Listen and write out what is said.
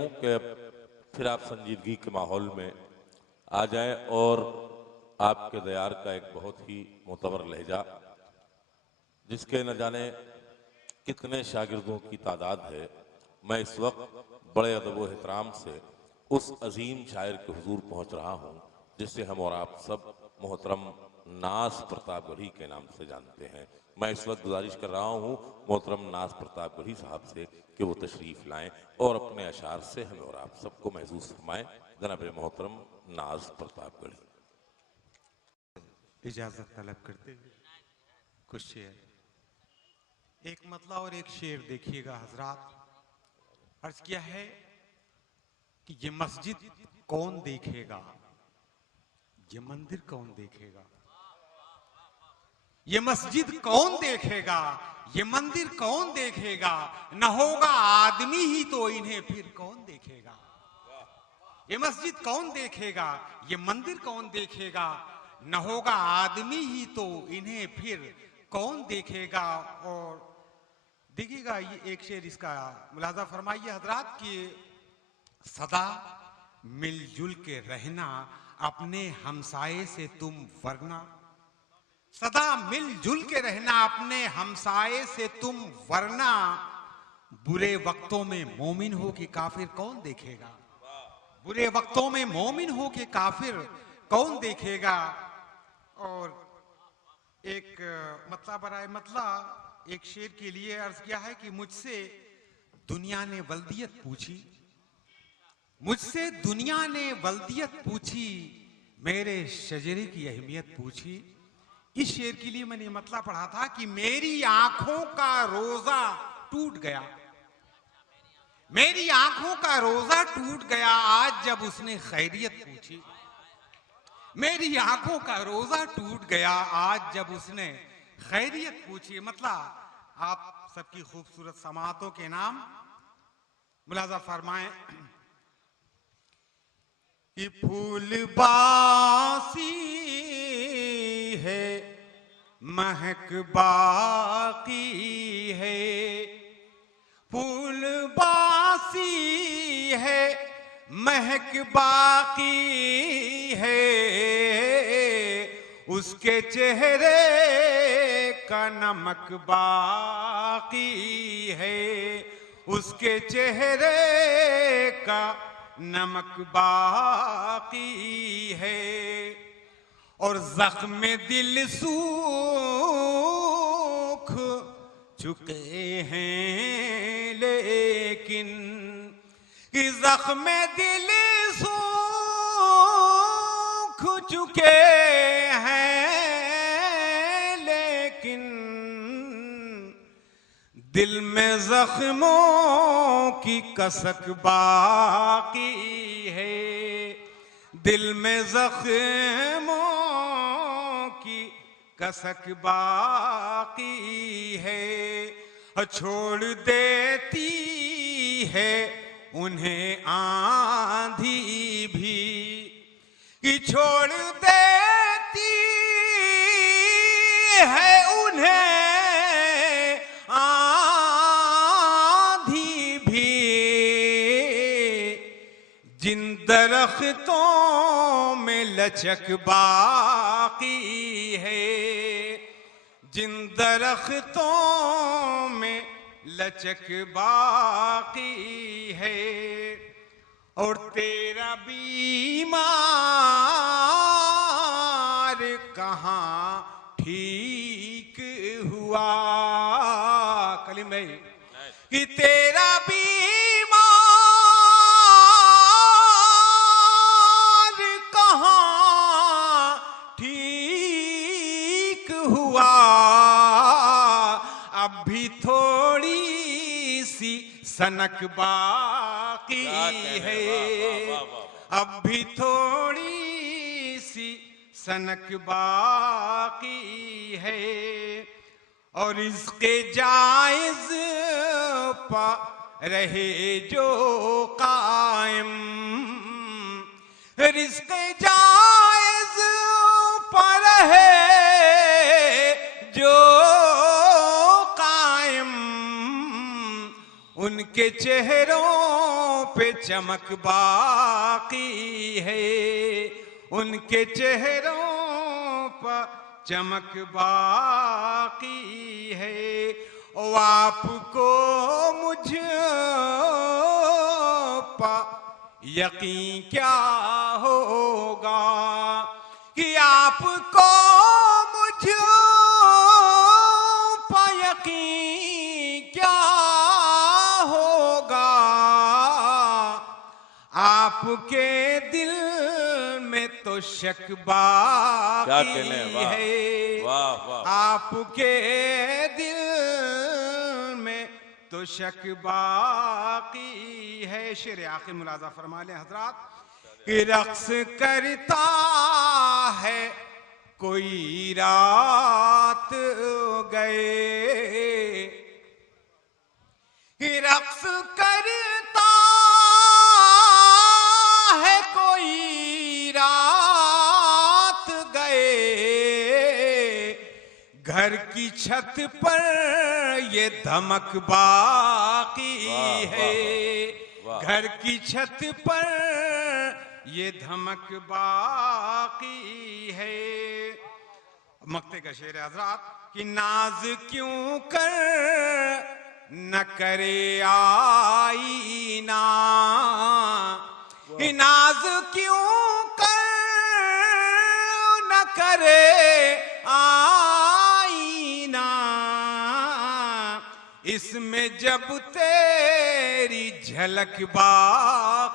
कि फिर आप संजीदगी के माहौल में आ जाएं और आपके दयार का एक बहुत ही मोतबर लहजा, जिसके न जाने कितने शागिर्दों की तादाद है, मैं इस वक्त बड़े अदब व एहतराम से उस अजीम शायर के हुजूर पहुंच रहा हूं जिसे हम और आप सब मोहतरम नाज प्रतापगढ़ी के नाम से जानते हैं। मैं इस वक्त गुजारिश कर रहा हूं मोहतरम नाज प्रतापगढ़ी साहब से कि वो तशरीफ लाएं और अपने अशार से हमें और आप सबको महसूस फरमाएं। जनाब मोहतरम नाज प्रतापगढ़ी। इजाजत तलब करते हुए कुछ शेर, एक मतला और एक शेर देखिएगा हजरात। अर्ज किया है कि ये मस्जिद कौन देखेगा, ये मंदिर कौन देखेगा, ये मस्जिद कौन देखेगा, ये मंदिर कौन देखेगा, न होगा आदमी ही तो इन्हें फिर कौन देखेगा। ये मस्जिद कौन देखेगा, ये मंदिर कौन देखेगा, न होगा आदमी ही तो इन्हें फिर कौन देखेगा। और देखिएगा ये एक शेर इसका मुलाजा फरमाइए हजरात कि सदा मिलजुल के रहना अपने हमसाये से तुम वरना, सदा मिलजुल के रहना अपने हमसाये से तुम वरना, बुरे वक्तों में मोमिन हो कि काफिर कौन देखेगा, बुरे वक्तों में मोमिन हो कि काफिर कौन देखेगा। और एक मतला बराए मतला एक शेर के लिए अर्ज किया है कि मुझसे दुनिया ने वल्दियत पूछी, मुझसे दुनिया ने वल्दियत पूछी, मेरे शजरे की अहमियत पूछी। इस शेर के लिए मैंने मतला पढ़ा था कि मेरी आंखों का रोजा टूट गया, मेरी आंखों का रोजा टूट गया आज जब उसने खैरियत पूछी, मेरी आंखों का रोजा टूट गया आज जब उसने खैरियत पूछी। मतलब आप सबकी खूबसूरत समातों के नाम मुलाजा फरमाएं कि फूल बासी है महक बाकी है, फूल बासी है महक बाकी है, उसके चेहरे का नमक बाकी है, उसके चेहरे का नमक बाकी है। और जख्म दिल सूख चुके हैं लेकिन, कि जख्म दिल सूख चुके हैं लेकिन, दिल में जख्मों की कसक बाकी है, दिल में जख्मों की कसक बाकी है। छोड़ देती है उन्हें आंधी भी, कि छोड़ देती है उन्हें आंधी भी, जिन दरख्तों में लचक बाकी है, जिन दरख्तों में लचक बाकी है। और तेरा बीमार कहाँ ठीक हुआ, कलीम भाई, कि तेरा बीमार कहाँ ठीक हुआ, अब भी थोड़ी सी सनक बाकी है, अब भी थोड़ी सी सनक बाकी है। और इसके जायज पा रहे जो कायम, रिज़्क़ जायज पा रहे जो कायम, उनके चेहरों पे चमक बाकी है, उनके चेहरों पर चमक बाकी है। ओ आपको मुझ पर यकीन क्या होगा कि आपको मुझ पर यकीन क्या होगा। आपके दिल में तो शक बाकी है, वाह वाह, आपके दिल में तो शक बाकी है। शेर आखिर मुलाजा फरमा लें हजरात कि रक्स करता है कोई रात गए, कि रक्स करता है कोई रात गए, घर की छत पर ये धमक बाकी है, घर की छत पर ये धमक बाकी है। मक्ते का शेर हजरात कि नाज क्यों कर न करे आईना, कि नाज क्यों कर न करे आईना, इसमें जब तेरी झलक बाकी